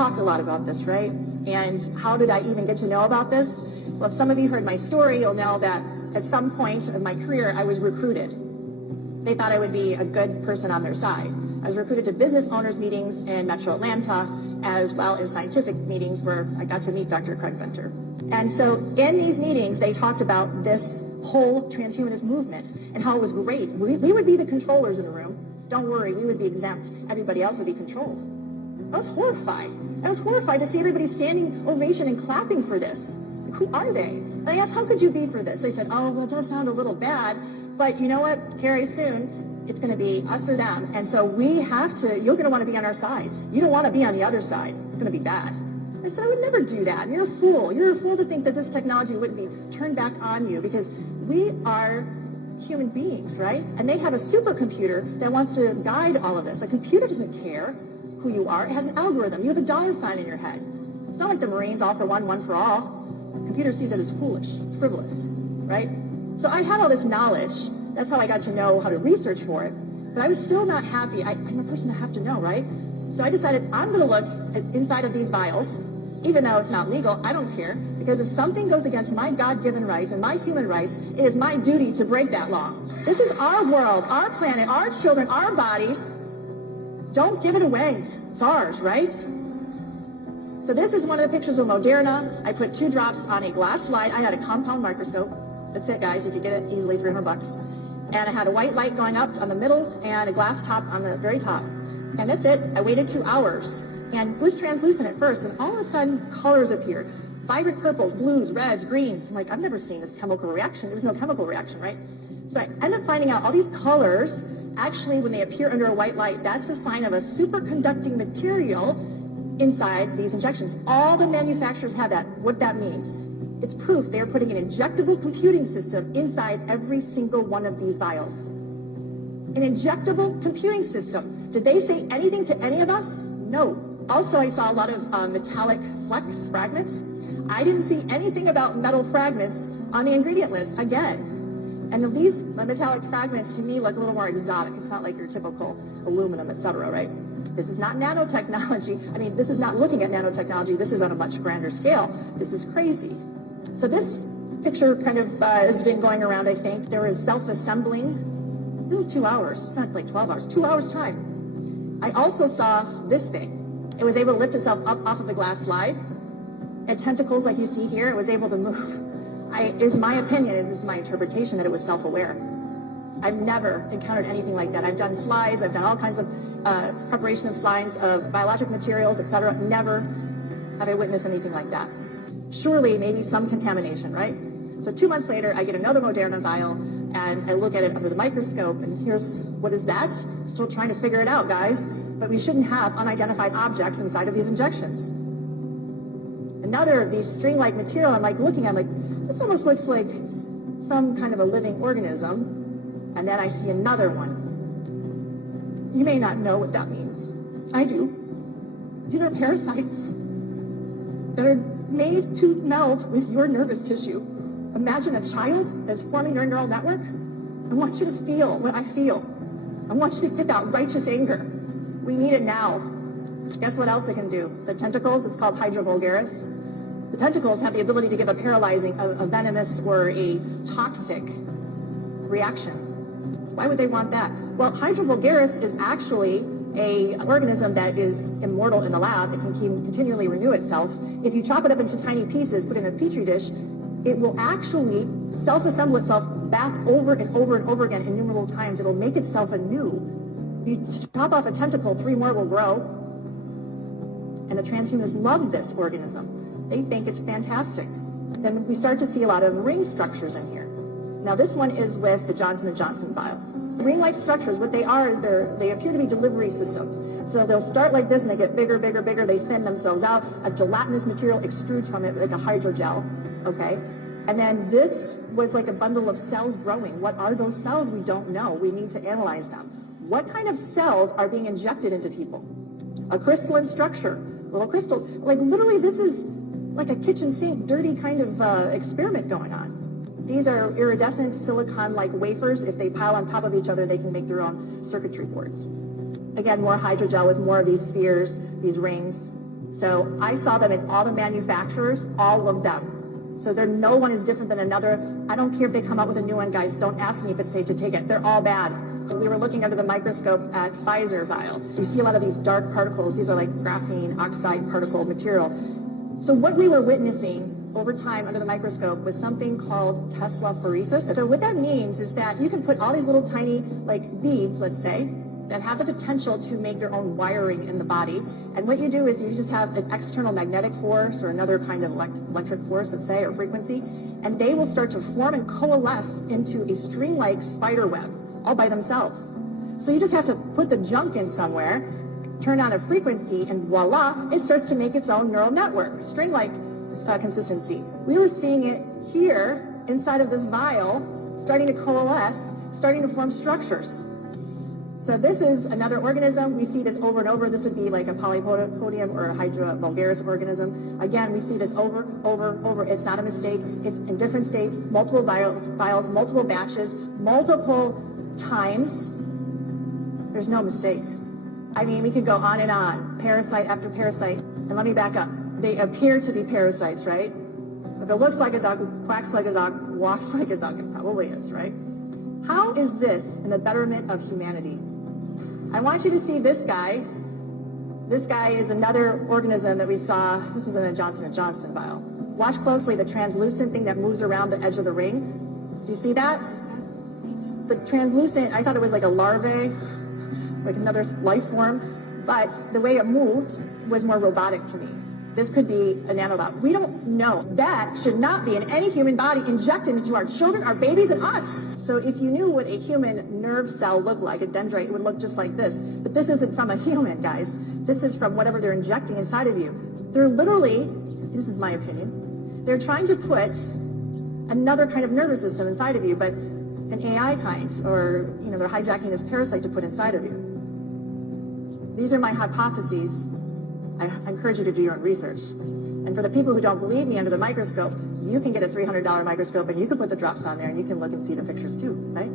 talk a lot about this, right? And how did I even get to know about this? Well, if some of you heard my story, you'll know that at some point of my career, I was recruited. They thought I would be a good person on their side. I was recruited to business owners meetings in Metro Atlanta, as well as scientific meetings where I got to meet Dr. Craig Venter. And so in these meetings, they talked about this whole transhumanist movement and how it was great. We would be the controllers in the room. Don't worry, we would be exempt. Everybody else would be controlled. I was horrified. I was horrified to see everybody standing ovation and clapping for this. Like, who are they? And I asked, how could you be for this? They said, oh, well, it does sound a little bad, but you know what, Carrie, soon it's going to be us or them. And so we have to, you're going to want to be on our side. You don't want to be on the other side. It's going to be bad. I said, I would never do that. You're a fool. You're a fool to think that this technology wouldn't be turned back on you, because we are human beings, right? And they have a supercomputer that wants to guide all of this. A computer doesn't care who you are. It has an algorithm. You have a dollar sign in your head. It's not like the Marines, all for one, one for all. The computer sees it as foolish, frivolous, right? So I had all this knowledge. That's how I got to know how to research for it. But I was still not happy. I'm a person I have to know, right? So I decided I'm going to look inside of these vials, even though it's not legal. I don't care, because if something goes against my God-given rights and my human rights, it is my duty to break that law. This is our world, our planet, our children, our bodies. Don't give it away. It's ours, right? So this is one of the pictures of Moderna. I put 2 drops on a glass slide. I had a compound microscope. That's it, guys. You could get it easily, $300. And I had a white light going up on the middle and a glass top on the very top. And that's it. I waited 2 hours. And it was translucent at first, and all of a sudden, colors appeared. Vibrant purples, blues, reds, greens. I'm like, I've never seen this chemical reaction. There's no chemical reaction, right? So I ended up finding out all these colors, actually, when they appear under a white light, that's a sign of a superconducting material inside these injections. All the manufacturers have that. What that means, it's proof they're putting an injectable computing system inside every single one of these vials. An injectable computing system. Did they say anything to any of us? No. Also, I saw a lot of metallic flex fragments. I didn't see anything about metal fragments on the ingredient list, again. And these metallic fragments, to me, look a little more exotic. It's not like your typical aluminum, etc., right? This is not nanotechnology. I mean, this is not looking at nanotechnology. This is on a much grander scale. This is crazy. So this picture kind of has been going around, I think. There is self-assembling. This is 2 hours. It's not like 12 hours. 2 hours time. I also saw this thing. It was able to lift itself up off of the glass slide. It had tentacles like you see here. It was able to move. It was my opinion, and this is my interpretation, that it was self-aware. I've never encountered anything like that. I've done slides. I've done all kinds of preparation of slides of biologic materials, etc. Never have I witnessed anything like that. Surely, maybe some contamination, right? So 2 months later, I get another Moderna vial, and I look at it under the microscope, and here's, what is that? Still trying to figure it out, guys. But we shouldn't have unidentified objects inside of these injections. Another of these string-like material, I'm like looking at, like, this almost looks like some kind of a living organism. And then I see another one. You may not know what that means. I do. These are parasites that are made to meld with your nervous tissue. Imagine a child that's forming your neural network. I want you to feel what I feel. I want you to get that righteous anger. We need it now. Guess what else it can do? The tentacles, it's called Hydra vulgaris. The tentacles have the ability to give a paralyzing, a venomous, or a toxic reaction. Why would they want that? Well, Hydra vulgaris is actually an organism that is immortal in the lab. It can continually renew itself. If you chop it up into tiny pieces, put it in a petri dish, it will actually self-assemble itself back over and over and over again innumerable times. It'll make itself anew. You chop off a tentacle, 3 more will grow. And the transhumanists love this organism. They think it's fantastic. Then we start to see a lot of ring structures in here. Now this one is with the Johnson & Johnson vial. Ring-like structures, what they are is they appear to be delivery systems. So they'll start like this and they get bigger, bigger, bigger. They thin themselves out. A gelatinous material extrudes from it like a hydrogel, okay? And then this was like a bundle of cells growing. What are those cells? We don't know. We need to analyze them. What kind of cells are being injected into people? A crystalline structure, little crystals. Like literally this is like a kitchen sink, dirty kind of experiment going on. These are iridescent silicon-like wafers. If they pile on top of each other, they can make their own circuitry boards. Again, more hydrogel with more of these spheres, these rings. So I saw them in all the manufacturers, all of them. So no one is different than another. I don't care if they come out with a new one, guys. Don't ask me if it's safe to take it. They're all bad. We were looking under the microscope at Pfizer vial. You see a lot of these dark particles. These are like graphene oxide particle material. So what we were witnessing over time under the microscope was something called Tesla phoresis. So what that means is that you can put all these little tiny like beads, let's say, that have the potential to make their own wiring in the body. And what you do is you just have an external magnetic force or another kind of electric force, let's say, or frequency, and they will start to form and coalesce into a string-like spider web all by themselves. So you just have to put the junk in somewhere, turn on a frequency, and voila, it starts to make its own neural network, string-like consistency. We were seeing it here inside of this vial, starting to coalesce, starting to form structures. So this is another organism. We see this over and over. This would be like a Polypodium or a Hydra vulgaris organism. Again, we see this over. It's not a mistake. It's in different states, multiple vials, multiple batches, multiple times. There's no mistake. I mean, we could go on and on, parasite after parasite. And let me back up. They appear to be parasites, right? If it looks like a dog, quacks like a dog, walks like a dog, it probably is, right? How is this in the betterment of humanity? I want you to see this guy. This guy is another organism that we saw. This was in a Johnson & Johnson vial. Watch closely the translucent thing that moves around the edge of the ring. Do you see that? The translucent, I thought it was like a larvae, like another life form, but the way it moved was more robotic to me. This could be a nanobot. We don't know. That should not be in any human body injected into our children, our babies, and us. So if you knew what a human nerve cell looked like, a dendrite, it would look just like this. But this isn't from a human, guys. This is from whatever they're injecting inside of you. They're literally, this is my opinion, they're trying to put another kind of nervous system inside of you, but an AI kind, or they're hijacking this parasite to put inside of you. These are my hypotheses. I encourage you to do your own research. And for the people who don't believe me under the microscope, you can get a $300 microscope and you can put the drops on there and you can look and see the pictures too, right?